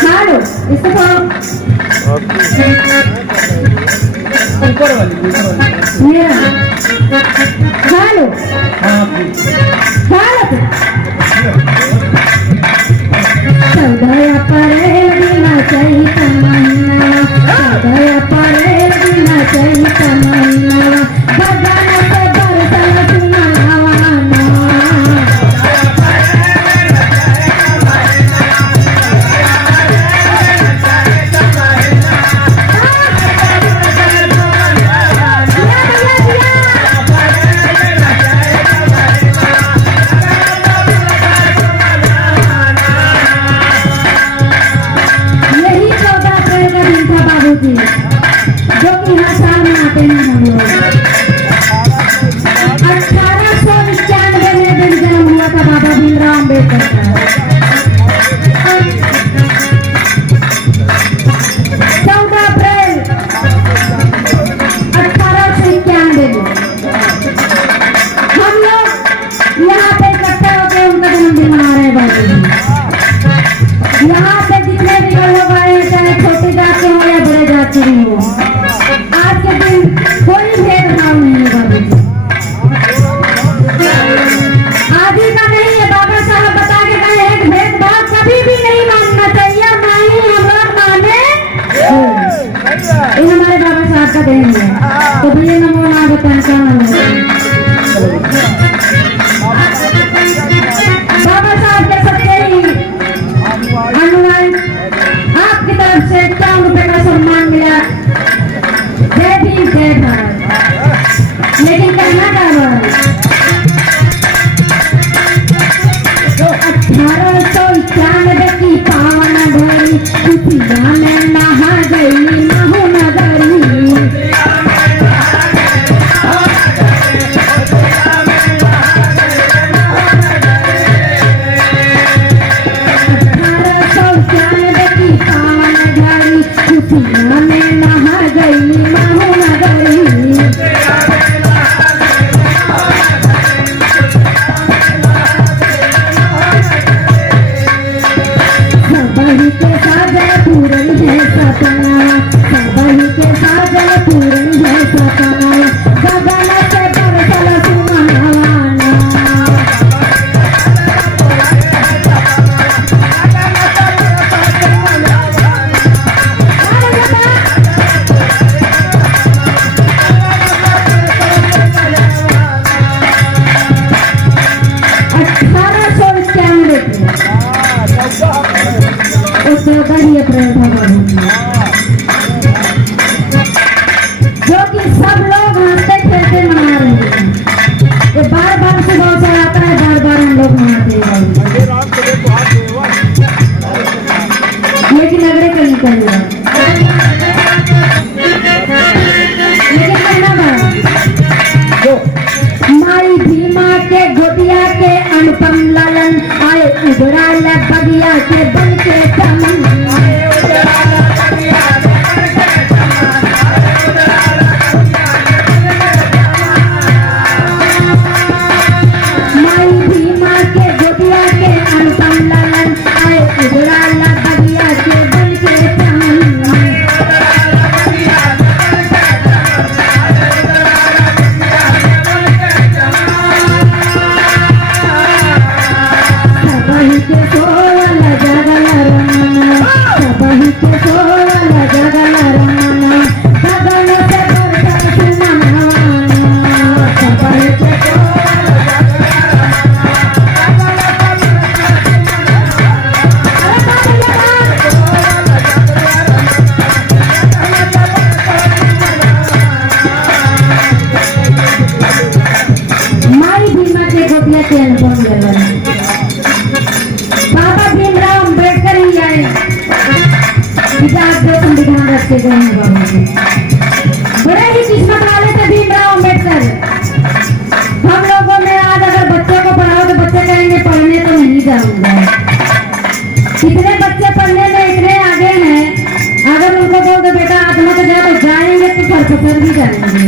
खा लो इसको खाओ। ऊपर वाली मेरा खा लो खा लो। सौदया परेल बिना चाहिए तमन्ना, सौदया परेल बिना चाहिए तमन्ना, बजाना से बरसल सुमनावाना। जो कि हर साल मनाते हैं हम लोग। 1891 में दिन जन्म हुआ था बाबा भीमराव अम्बेडकर का। 14 अप्रैल 1891 में हम लोग यहाँ पे इकट्ठे होकर उनका जन्मदिन मना रहे हैं बाबू। यहाँ पे जितने भी लोग आए चाहे छोटी जात के हो या बड़े जात के भी हो, आज के दिन कोई भेदभाव नहीं है बाबू जी। आज ही का नहीं है, बाबा साहब बता के गए हैं कि भेदभाव कभी भी नहीं मानना चाहिए, ना ही हम लोग माने। ये हमारे बाबा साहब का देन है। तो भैया नमो ना बताएं क्या नाम है बाबा साहब के सबसे ही अनुमान आपकी तरफ से 51 रुपए का सम्मान मिला। जय भीम जय भारत। लेकिन कहना क्या हुआ 1891 की पावन घड़ी खुशियां में नहा गई महू नगरी। 1891 की पावन घड़ी खुशियां में नहा गई महू नगरी। सबही के साजन पूरन है सपना, सबही के साजन पूरन है सपना, गगन से बरसल सुमनावाना। अप्रैल जो कि सब लोग हंसते खेलते मना रहे हैं। ये बार बार सुबह से आता है, बार बार हम लोग मनाते हैं। लेकिन अगले कहीं करेगा लेकिन कहना माई भीमा के गोदिया के अनुपम लालन आए उबरा बगिया के बन के चमन। माई भीमा के गोदिया के अनुपम लालन आए उबरा बगिया के बन के चमन। सबही के सोवल जगल रमना, सबही के सोवल जगल रमना, गगन से बरसल सुमनावाना। सबही के सोवल माई भीमा के गोदिया के अनुपम लालन बाबा भीमराव अम्बेडकर ही आए जो संविधान रखते गए हैं। बाबा जी बड़े ही किस्मत वाले थे भीमराव अम्बेडकर। हम लोगों में आज अगर बच्चों को पढ़ाओ तो बच्चे कहेंगे पढ़ने तो नहीं जाऊंगा। कितने बच्चे पढ़ने में इतने आगे हैं, अगर उनको बोल दो बेटा आज मत जाओ तो जाएंगे तो प्रोफेसर भी जाएंगे।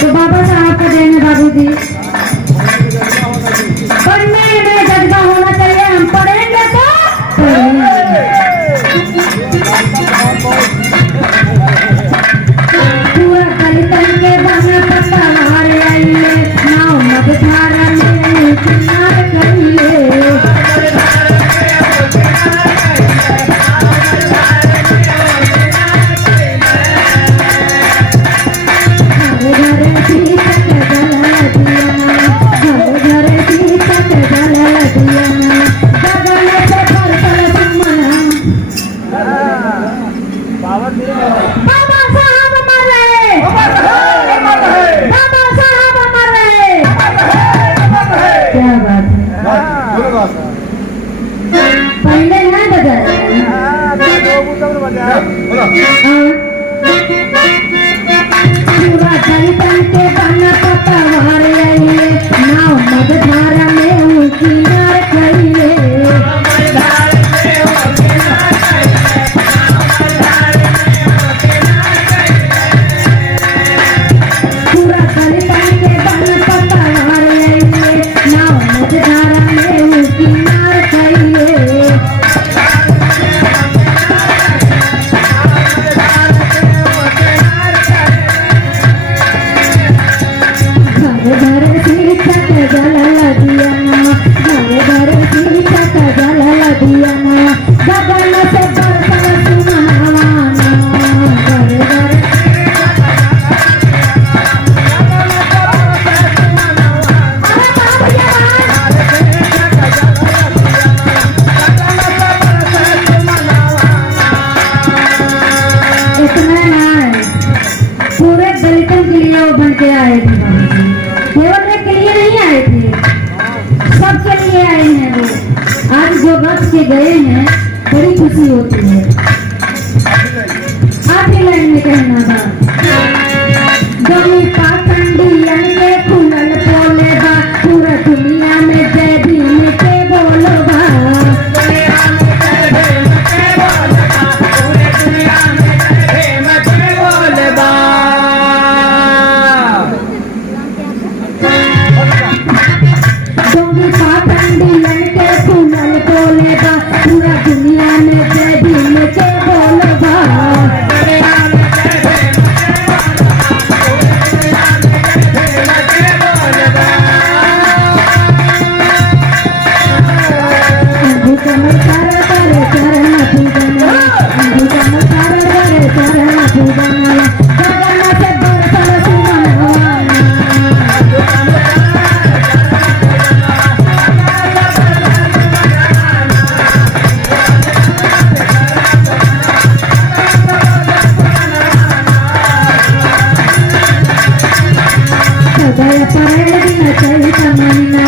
तो बाबा साहब का देन है बाबू जी पढ़ने पूरा दलितन के बन पतवार आइए नाव मझधारा में ऊँची नार करिए पूरा दलितन के बन पतवार आइए नाव मझधारा में ऊँची नार करिए घर घर शिक्षक जल दिया घर घर शिक्षक जल दिया गगन से बरसल सुमनवाना घर घर इतना ना पूरे दलितों के लिए वो बन के आए थे केवल एक के लिए नहीं आए थे सबके लिए आए हैं वो आज जो बच के गए हैं बड़ी खुशी होती है आखिरी लाइन में कहना था गमी पाखंडी के खुलल बोले बा पूरा दुनिया में जय भीम के बोलो बा गमी पाखंडी के खुलल बोले बा पूरा दुनिया में जय भीम के बोलो बा अंधु चमत्कार करे चरण पूजना अंधु चमत्कार करे चरण पूजना गगन से बरसल सुमनवाना हृदय परण दिन चैतन्य